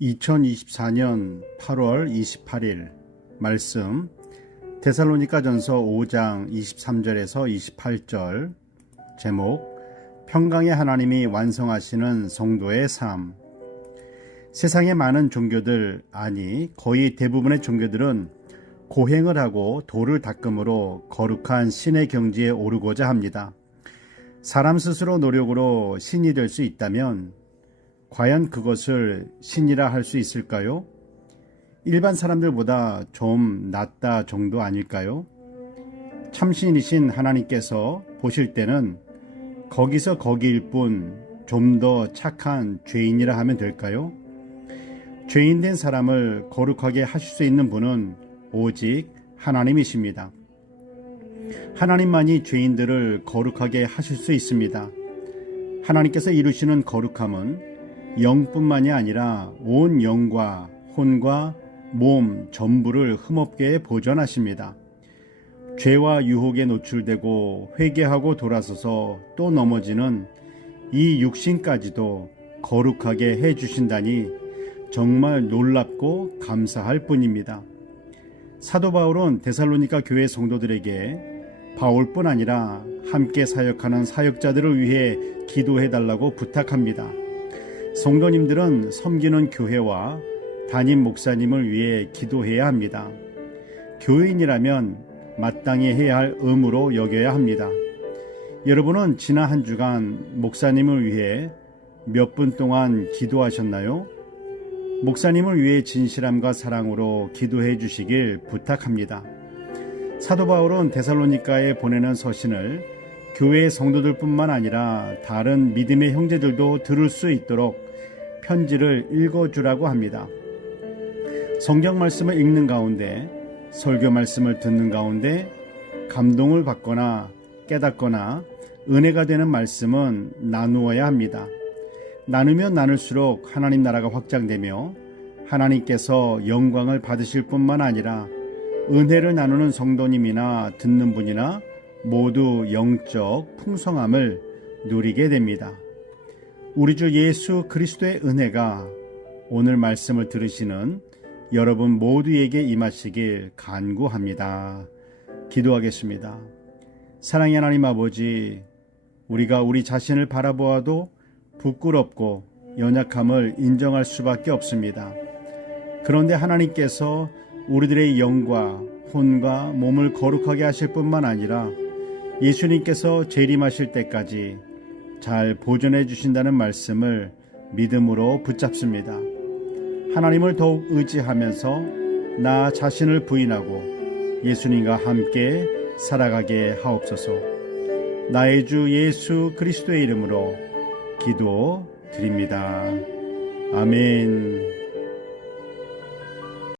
2024년 8월 28일 말씀 데살로니가 전서 5장 23절에서 28절 제목 평강의 하나님이 완성하시는 성도의 삶 세상의 많은 종교들 아니 거의 대부분의 종교들은 고행을 하고 도를 닦음으로 거룩한 신의 경지에 오르고자 합니다. 사람 스스로 노력으로 신이 될 수 있다면 과연 그것을 신이라 할 수 있을까요? 일반 사람들보다 좀 낫다 정도 아닐까요? 참신이신 하나님께서 보실 때는 거기서 거기일 뿐 좀 더 착한 죄인이라 하면 될까요? 죄인 된 사람을 거룩하게 하실 수 있는 분은 오직 하나님이십니다. 하나님만이 죄인들을 거룩하게 하실 수 있습니다. 하나님께서 이루시는 거룩함은 영뿐만이 아니라 온 영과 혼과 몸 전부를 흠없게 보존하십니다. 죄와 유혹에 노출되고 회개하고 돌아서서 또 넘어지는 이 육신까지도 거룩하게 해 주신다니 정말 놀랍고 감사할 뿐입니다. 사도 바울은 데살로니가 교회 성도들에게 바울뿐 아니라 함께 사역하는 사역자들을 위해 기도해 달라고 부탁합니다. 성도님들은 섬기는 교회와 담임 목사님을 위해 기도해야 합니다. 교인이라면 마땅히 해야 할 의무로 여겨야 합니다. 여러분은 지난 한 주간 목사님을 위해 몇 분 동안 기도하셨나요? 목사님을 위해 진실함과 사랑으로 기도해 주시길 부탁합니다. 사도 바울은 데살로니카에 보내는 서신을 교회의 성도들뿐만 아니라 다른 믿음의 형제들도 들을 수 있도록 편지를 읽어주라고 합니다. 성경 말씀을 읽는 가운데 설교 말씀을 듣는 가운데 감동을 받거나 깨닫거나 은혜가 되는 말씀은 나누어야 합니다. 나누면 나눌수록 하나님 나라가 확장되며 하나님께서 영광을 받으실 뿐만 아니라 은혜를 나누는 성도님이나 듣는 분이나 모두 영적 풍성함을 누리게 됩니다. 우리 주 예수 그리스도의 은혜가 오늘 말씀을 들으시는 여러분 모두에게 임하시길 간구합니다. 기도하겠습니다. 사랑의 하나님 아버지, 우리가 우리 자신을 바라보아도 부끄럽고 연약함을 인정할 수밖에 없습니다. 그런데 하나님께서 우리들의 영과 혼과 몸을 거룩하게 하실 뿐만 아니라 예수님께서 재림하실 때까지 잘 보존해 주신다는 말씀을 믿음으로 붙잡습니다. 하나님을 더욱 의지하면서 나 자신을 부인하고 예수님과 함께 살아가게 하옵소서. 나의 주 예수 그리스도의 이름으로 기도 드립니다. 아멘.